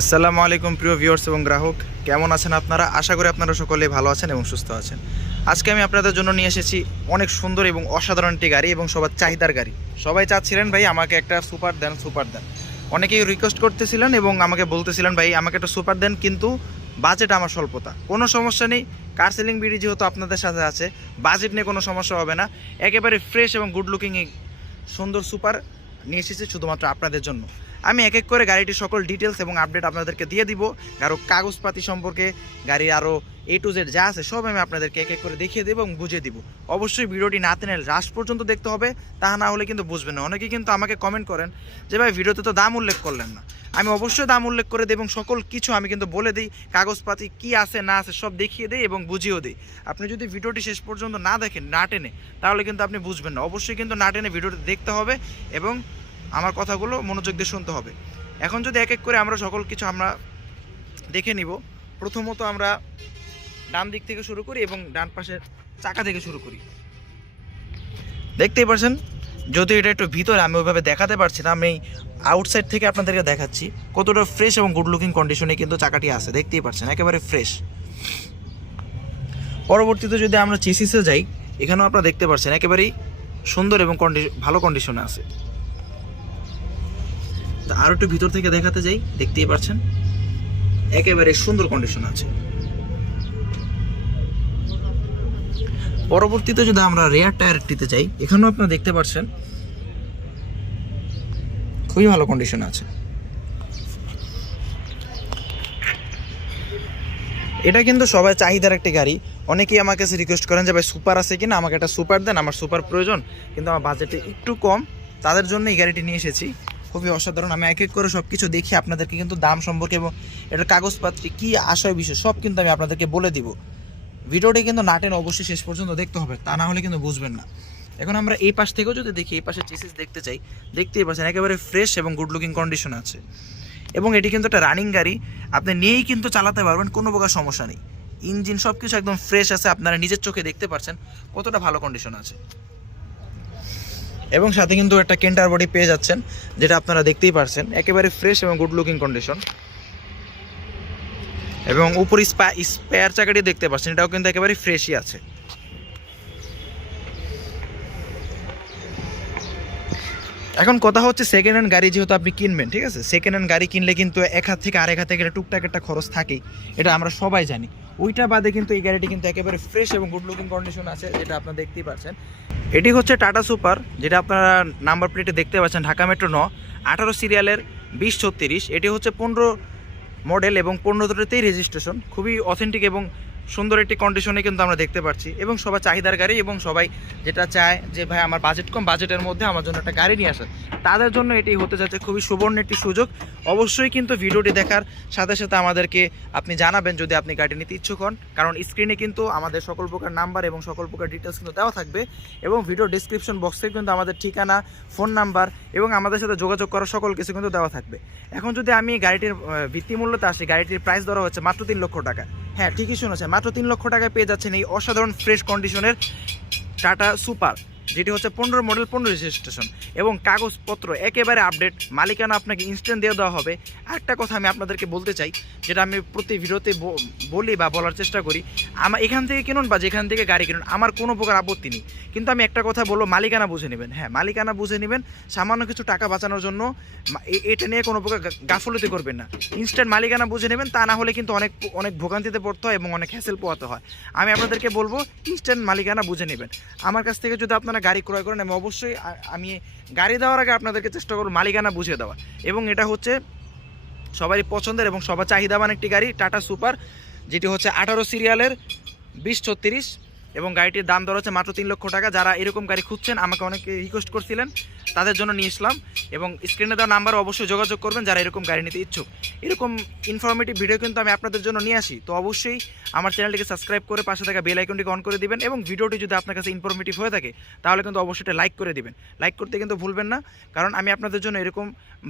আসসালামু আলাইকুম প্রিয় ভিউয়ার্স এবং গ্রাহক, কেমন আছেন আপনারা? আশা করি আপনারা সকলে ভালো আছেন এবং সুস্থ আছেন। আজকে আমি আপনাদের জন্য নিয়ে এসেছি অনেক সুন্দর এবং অসাধারণ একটি গাড়ি এবং সবার চাহিদার গাড়ি। সবাই চাচ্ছিলেন, ভাই, আমাকে একটা সুপার দেন সুপার দেন। অনেকেই রিকোয়েস্ট করতেছিলেন এবং আমাকে বলতেছিলেন, ভাই, আমাকে একটা সুপার দেন, কিন্তু বাজেট আমার স্বল্পতা। কোনো সমস্যা নেই কার সেলিং বিডি যেহেতু আপনাদের সাথে আছে বাজেট নিয়ে কোনো সমস্যা হবে না। একেবারে ফ্রেশ এবং গুড লুকিং সুন্দর সুপার নিয়ে এসেছি শুধুমাত্র আপনাদের জন্য। আমি এক এক করে গাড়িটির সকল ডিটেলস এবং আপডেট আপনাদেরকে দিয়ে দিব। আরও কাগজপাতি সম্পর্কে, গাড়ির আরও এ টু জেড যা আছে সব আমি আপনাদেরকে এক এক করে দেখিয়ে দেবো এবং বুঝিয়ে দিব। অবশ্যই ভিডিওটি না তেনে লাস্ট পর্যন্ত দেখতে হবে, তা না হলে কিন্তু বুঝবেন না। অনেকে কিন্তু আমাকে কমেন্ট করেন যে, ভাই, ভিডিওতে তো দাম উল্লেখ করলেন না। আমি অবশ্যই দাম উল্লেখ করে দিই এবং সকল কিছু আমি কিন্তু বলে দিই, কাগজপাতি কি আছে, না আছে সব দেখিয়ে দিই এবং বুঝিয়েও দিই। আপনি যদি ভিডিওটি শেষ পর্যন্ত না দেখেন, না টেনে, তাহলে কিন্তু আপনি বুঝবেন না। অবশ্যই কিন্তু না টেনে ভিডিওটি দেখতে হবে এবং আমার কথাগুলো মনোযোগ দিয়ে শুনতে হবে। এখন যদি এক এক করে আমরা সকল কিছু আমরা দেখে নিব, প্রথমত আমরা ডান দিক থেকে শুরু করি এবং ডান পাশের চাকা থেকে শুরু করি। দেখতেই পারছেন? যদি এটা একটু ভিতরে, আমি ওইভাবে দেখাতে পারছি না, আমি আউটসাইড থেকে আপনাদেরকে দেখাচ্ছি কতটা ফ্রেশ এবং গুড লুকিং কন্ডিশনে কিন্তু চাকাটি আছে, দেখতেই পারছেন, একেবারে ফ্রেশ পরবর্তীতে যদি আমরা চেসিসে যাই, এখানেও আপনারা দেখতে পাচ্ছেন একেবারেই সুন্দর এবং কন্ডিশন ভালো কন্ডিশনে আছে। তা আরও একটু ভিতর থেকে দেখাতে যাই, দেখতেই পাচ্ছেন একেবারে সুন্দর কন্ডিশন আছে। পরবর্তীতে যদি আমরা রেয়ার টায়ারটিতে যাই, এখানেও আপনারা দেখতে পাচ্ছেন খুবই ভালো কন্ডিশন আছে। এটা কিন্তু সবাই চাহিদার একটি গাড়ি। অনেকেই আমার কাছে রিকোয়েস্ট করেন যে, ভাই সুপার আছে কিনা? আমাকে একটা সুপার দেন, আমার সুপার প্রয়োজন। কিন্তু আমার বাজেটে একটু কম। তাদের জন্য এই গাড়িটি নিয়ে এসেছি। খুবই অসাধারণ। আমি এক এক করে সব কিছু দেখি আপনাদেরকে কিন্তু দাম সম্পর্কে এবং এটার কাগজপত্রে কী আশয় বিষয় সব কিন্তু আমি আপনাদেরকে বলে দিব। ভিডিওটি কিন্তু নাটেন অবশ্যই শেষ পর্যন্ত দেখতে হবে, তা না হলে কিন্তু বুঝবেন না। এখন আমরা এই পাশ থেকেও যদি দেখি, এই পাশে চেসিস দেখতে চাই, দেখতেই পাচ্ছেন একেবারে ফ্রেশ এবং গুড লুকিং কন্ডিশন আছে। এবং এটি কিন্তু একটা রানিং গাড়ি, আপনি নিয়েই কিন্তু চালাতে পারবেন, কোনো প্রকার সমস্যা নেই। ইঞ্জিন সব কিছু একদম ফ্রেশ আছে, আপনারা নিজের চোখে দেখতে পাচ্ছেন কতটা ভালো কন্ডিশন আছে। এবং সাথে কিন্তু একটা কেন্টার বডি পেয়ে যাচ্ছেন, যেটা আপনারা দেখতেই পারছেন। একেবারে ফ্রেশ এবং গুড লুকিং কন্ডিশন এবং উপর স্পা স্পেয়ার চাকাটি দেখতে পাচ্ছেন, এটাও কিন্তু একেবারে ফ্রেশই আছে। এখন কথা হচ্ছে সেকেন্ড হ্যান্ড গাড়ি যেহেতু আপনি কিনবেন, ঠিক আছে? সেকেন্ড হ্যান্ড গাড়ি কিনলে কিন্তু এক হাত থেকে আরেক হাতে গেলে টুকটাক একটা খরচ থাকেই, এটা আমরা সবাই জানি। ওইটা বাদে কিন্তু এই গাড়িটি কিন্তু একেবারে ফ্রেশ এবং গুড লুকিং কন্ডিশন আছে, যেটা আপনারা দেখতেই পাচ্ছেন এটি হচ্ছে টাটা সুপার যেটা আপনারা নাম্বার প্লেটে দেখতে পাচ্ছেন, ঢাকা মেট্রো ন, আঠারো সিরিয়ালের বিশ ছত্রিশ। এটি হচ্ছে পনেরো মডেল এবং পনেরো পনেরোতেই রেজিস্ট্রেশন খুবই অথেন্টিক এবং সুন্দর একটি কন্ডিশনে কিন্তু আমরা দেখতে পাচ্ছি। এবং সবাই চাহিদার গাড়ি এবং সবাই যেটা চায় যে, ভাই, আমার বাজেট কম বাজেটের মধ্যে আমার জন্য একটা গাড়ি নিয়ে আসেন। তাদের জন্য এটি হতে যাচ্ছে খুবই সুবর্ণ একটি সুযোগ। অবশ্যই কিন্তু ভিডিওটি দেখার সাথে সাথে আমাদেরকে আপনি জানাবেন যদি আপনি গাড়ি নিতে ইচ্ছুক হন। কারণ স্ক্রিনে কিন্তু আমাদের সকল প্রকার নাম্বার এবং সকল প্রকার ডিটেলস কিন্তু দেওয়া থাকবে এবং ভিডিও ডিসক্রিপশন বক্সে কিন্তু আমাদের ঠিকানা ফোন নাম্বার এবং আমাদের সাথে যোগাযোগ করার সকল কিছু কিন্তু দেওয়া থাকবে। এখন যদি আমি গাড়িটির ভিত্তিমূল্যতে আসি, গাড়িটির প্রাইস ধরা হচ্ছে মাত্র তিন লক্ষ টাকা। হ্যাঁ ঠিকই শুনেছেন। মাত্র তিন লক্ষ টাকায় পেয়ে যাচ্ছেন এই অসাধারণ ফ্রেশ কন্ডিশনের টাটা সুপার যেটি হচ্ছে পনেরো মডেল, পনেরো রেজিস্ট্রেশন এবং কাগজপত্র একেবারে আপডেট মালিকানা আপনাকে ইনস্ট্যান্ট দিয়ে দেওয়া হবে। আরেকটা কথা আমি আপনাদেরকে বলতে চাই, যেটা আমি প্রতি ভিডিওতে বলি বা বলার চেষ্টা করি আমার এখান থেকে কিনুন বা যেখান থেকে গাড়ি কিনুন, আমার কোনো প্রকার আপত্তি নেই। কিন্তু আমি একটা কথা বলব, মালিকানা বুঝে নেবেন। হ্যাঁ মালিকানা বুঝে নেবেন, সামান্য কিছু টাকা বাঁচানোর জন্য এটা নিয়ে কোনো প্রকার গাফলতি করবেন না। ইনস্ট্যান্ট মালিকানা বুঝে নেবেন, তা না হলে কিন্তু অনেক অনেক ভোগান্তিতে পড়তে হয় এবং অনেক হ্যাসেল পোয়াতে হয়। আমি আপনাদেরকে বলব ইনস্ট্যান্ট মালিকানা বুঝে নেবেন। আমার কাছ থেকে যদি আপনারা গাড়ি ক্রয় করেন আমি অবশ্যই আমি গাড়ি দেওয়ার আগে আপনাদেরকে চেষ্টা করব মালিকানা বুঝিয়ে দেওয়া। এবং এটা হচ্ছে সবারই পছন্দের এবং সবার চাহিদাবান একটি গাড়ি টাটা সুপার যেটি হচ্ছে আঠারো সিরিয়ালের বিশ ছত্রিশ এবং গাড়িটির দাম দর হচ্ছে মাত্র তিন লক্ষ টাকা। যারা এরকম গাড়ি খুঁজছেন, আমাকে অনেকে রিকোয়েস্ট করছিলেন, তাদের জন্য নিয়ে আসলাম এবং স্ক্রিনে দেওয়া নাম্বার অবশ্যই যোগাযোগ করবেন যারা এরকম গাড়ি নিতে ইচ্ছুক। এরকম ইনফরমেটিভ ভিডিও কিন্তু আমি আপনাদের জন্য নিয়ে আসি। তো অবশ্যই আমার চ্যানেলটিকে সাবস্ক্রাইব করে পাশে থাকা বেল আইকনটিকে অন করে দিবেন এবং ভিডিওটি যদি আপনার কাছে ইনফরমেটিভ হয়ে থাকে, তাহলে কিন্তু অবশ্যই এটা লাইক করে দিবেন। লাইক করতে কিন্তু ভুলবেন না, কারণ আমি আপনাদের জন্য এরকম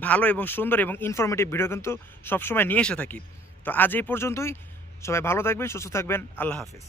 ভালো এবং সুন্দর এবং ইনফরমেটিভ ভিডিও কিন্তু সবসময় নিয়ে এসে থাকি। তো আজ এই পর্যন্তই। সবাই ভালো থাকবেন, সুস্থ থাকবেন। আল্লাহ হাফিজ।